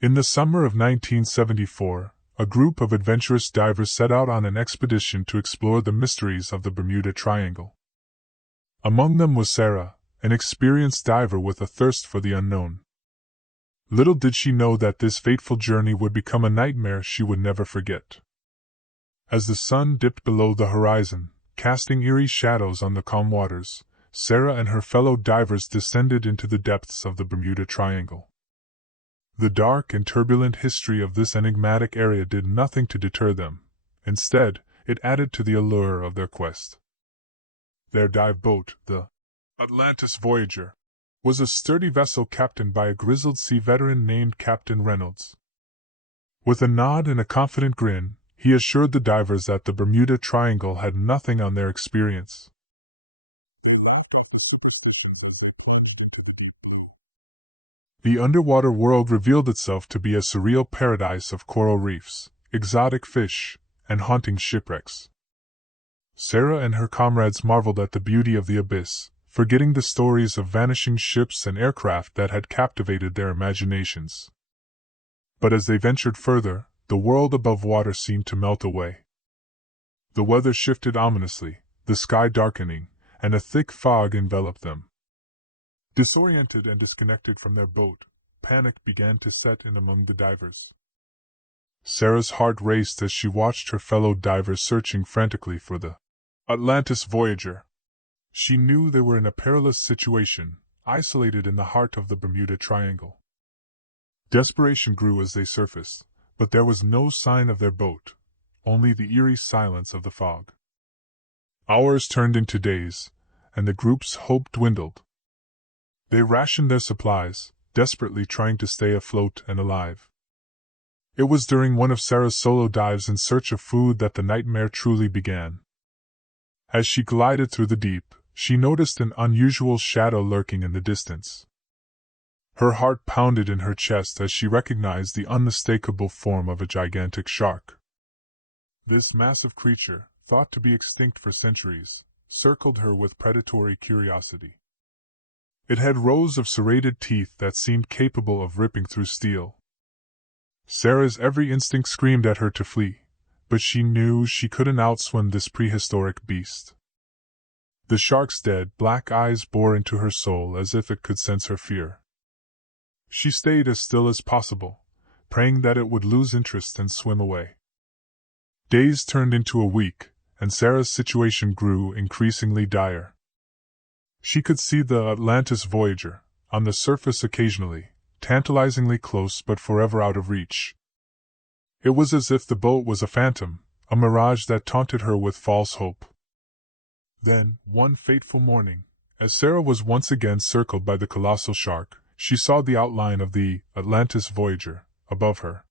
In the summer of 1974, a group of adventurous divers set out on an expedition to explore the mysteries of the Bermuda Triangle. Among them was Sarah, an experienced diver with a thirst for the unknown. Little did she know that this fateful journey would become a nightmare she would never forget. As the sun dipped below the horizon, casting eerie shadows on the calm waters, Sarah and her fellow divers descended into the depths of the Bermuda Triangle. The dark and turbulent history of this enigmatic area did nothing to deter them. Instead, it added to the allure of their quest. Their dive boat, the Atlantis Voyager, was a sturdy vessel captained by a grizzled sea veteran named Captain Reynolds. With a nod and a confident grin, he assured the divers that the Bermuda Triangle had nothing on their experience. They laughed at the superstitions as they plunged into the deep blue. The underwater world revealed itself to be a surreal paradise of coral reefs, exotic fish, and haunting shipwrecks. Sarah and her comrades marveled at the beauty of the abyss, forgetting the stories of vanishing ships and aircraft that had captivated their imaginations. But as they ventured further, the world above water seemed to melt away. The weather shifted ominously, the sky darkening, and a thick fog enveloped them. Disoriented and disconnected from their boat, panic began to set in among the divers. Sarah's heart raced as she watched her fellow divers searching frantically for the Atlantis Voyager. She knew they were in a perilous situation, isolated in the heart of the Bermuda Triangle. Desperation grew as they surfaced, but there was no sign of their boat, only the eerie silence of the fog. Hours turned into days, and the group's hope dwindled. They rationed their supplies, desperately trying to stay afloat and alive. It was during one of Sarah's solo dives in search of food that the nightmare truly began. As she glided through the deep, she noticed an unusual shadow lurking in the distance. Her heart pounded in her chest as she recognized the unmistakable form of a gigantic shark. This massive creature, thought to be extinct for centuries, circled her with predatory curiosity. It had rows of serrated teeth that seemed capable of ripping through steel. Sarah's every instinct screamed at her to flee, but she knew she couldn't outswim this prehistoric beast. The shark's dead, black eyes bored into her soul as if it could sense her fear. She stayed as still as possible, praying that it would lose interest and swim away. Days turned into a week, and Sarah's situation grew increasingly dire. She could see the Atlantis Voyager, on the surface occasionally, tantalizingly close but forever out of reach. It was as if the boat was a phantom, a mirage that taunted her with false hope. Then, one fateful morning, as Sarah was once again circled by the colossal shark, she saw the outline of the Atlantis Voyager above her.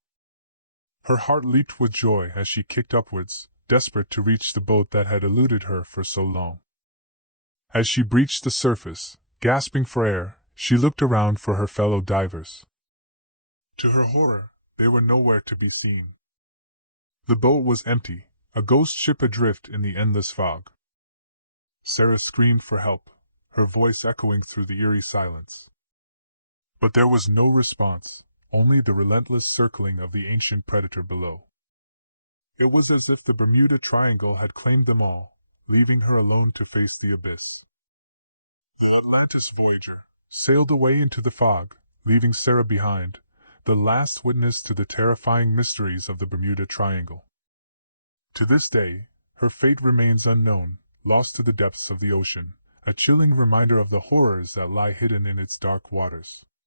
Her heart leaped with joy as she kicked upwards, desperate to reach the boat that had eluded her for so long. As she breached the surface, gasping for air, she looked around for her fellow divers. To her horror, they were nowhere to be seen. The boat was empty, a ghost ship adrift in the endless fog. Sarah screamed for help, her voice echoing through the eerie silence. But there was no response, only the relentless circling of the ancient predator below. It was as if the Bermuda Triangle had claimed them all, leaving her alone to face the abyss. The Atlantis Voyager sailed away into the fog, leaving Sarah behind, the last witness to the terrifying mysteries of the Bermuda Triangle. To this day, her fate remains unknown, lost to the depths of the ocean, a chilling reminder of the horrors that lie hidden in its dark waters.